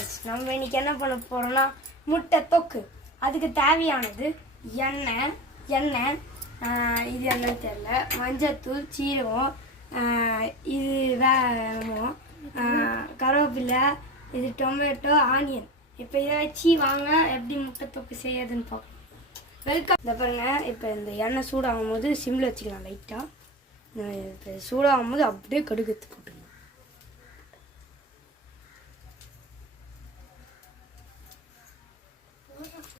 Friends, நம்ம இன்னைக்கு என்ன பண்ண போறோம்னா முட்டை தொக்கு. அதுக்கு தேவையானது எண்ணெய், இது என்னன்னு தெரியல, மஞ்சத்தூள், சீரகம், இது வேணும், கருவேப்பிலை, இது டொமேட்டோ, ஆனியன். இப்போ இதை வச்சு வாங்க எப்படி முட்டை தொக்கு செய்யறதுன்னு பார்க்கலாம். வெல்கம். இதை பாருங்க, இப்போ இந்த எண்ணெய் சூடாகும் போது சிம்மில் வச்சுக்கலாம் லைட்டாக. இப்போ சூடாகும் போது அப்படியே கடுகு எடுத்து போட்டுருங்க.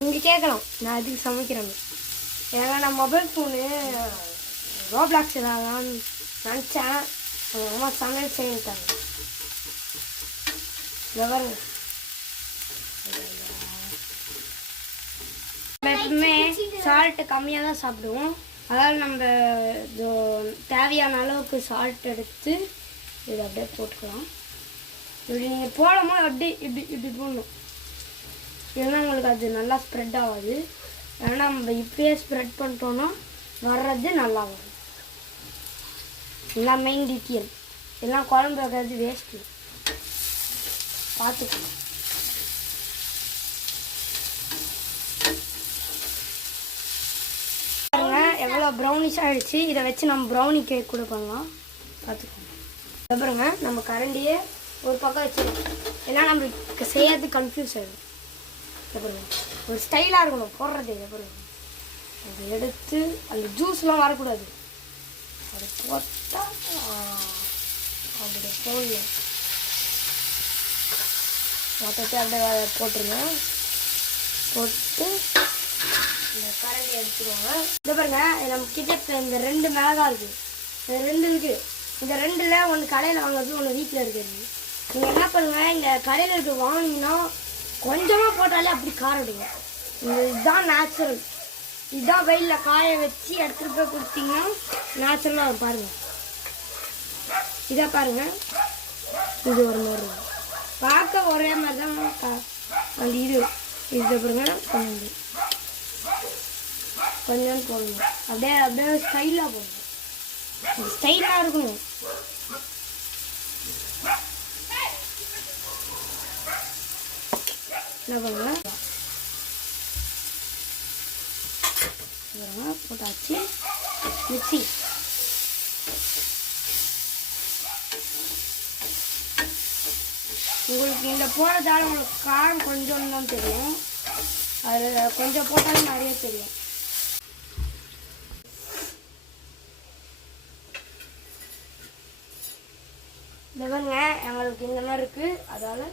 இங்கே கேட்கலாம் நான் அதுக்கு சமைக்கிறேன்னு. ஏன்னா நான் மொபைல் ஃபோனு ரோப்ளாக்ஸ் ஏதான்னு நினச்சேன். அம்மா சமையல் செய்யிட்டாங்க. பாருங்க, எப்பவுமே சால்ட்டு கம்மியாக தான் சாப்பிடுவோம். அதாவது நம்ம தேவையான அளவுக்கு சால்ட் எடுத்து இதை அப்படியே போட்டுக்கலாம். இப்படி நீங்கள் போடும்போது அப்படியே இப்படி போடணும். இல்லைன்னா உங்களுக்கு அது நல்லா ஸ்ப்ரெட் ஆகாது. ஏன்னா நம்ம இப்படியே ஸ்ப்ரெட் பண்ணிட்டோன்னா வர்றது நல்லா வரும். எல்லாம் மெயின் டீட்டெயில். எல்லாம் குழம்பு வைக்கிறது வேஸ்ட்டு, பார்த்துக்கணும். பாருங்க எவ்வளோ ப்ரௌனிஷ் ஆகிடுச்சு. இதை வச்சு நம்ம ப்ரௌனி கேக் கூட பண்ணலாம், பார்த்துக்கோங்க. அப்புறங்க நம்ம கரண்டியே ஒரு பக்கம் வச்சுருக்கோம். ஏன்னா நம்மளுக்கு செய்யறது கன்ஃபியூஸ் ஆகிடும். அப்புறம் ஒரு ஸ்டைலாக இருக்கணும் போடுறது. அப்புறம் அது எடுத்து அந்த ஜூஸ்லாம் வரக்கூடாது. அது போட்டால் அப்படி போடணும். மொத்தத்தை அப்படியே போட்டுருங்க. போட்டு இந்த கரண்டி எடுத்துக்கோங்க. இதை பாருங்க, நம்ம கிட்ட இந்த 2 மிளகாய் இருக்குது. இந்த 2 இருக்குது. இந்த 2ல் ஒன்று கடையில் வாங்குறது, ஒன்று வீட்டில் இருக்கிறது. நீங்கள் என்ன பண்ணுங்கள், இந்த கடையில் இருக்க வாங்கினீங்கன்னா கொஞ்சமாக போட்டாலே அப்படி காரடுங்க. இதுதான் நேச்சுரல். இதுதான் வெயிலில் காய வச்சு எடுத்துகிட்டு போய் கொடுத்தீங்கன்னா நேச்சுரலாக வரும். பாருங்கள், இதை பாருங்கள், இது ஒரு மாதிரி இருக்கும். பார்க்க ஒரே மாதிரி தான் அந்த இது பாருங்க. கொஞ்சம் போடணும். அப்படியே ஸ்டைலாக போடணும். ஸ்டைலாக இருக்கணும். என்ன பண்ணுங்க, போட்டாச்சு. மிக்சி உங்களுக்கு இந்த போடுறதால உங்களுக்கு காரம் கொஞ்சம் தான் தெரியும். அதில் கொஞ்சம் போட்டாலும் நிறைய தெரியும். இந்த பாருங்க, எங்களுக்கு இந்த மாதிரி இருக்குது. அதால்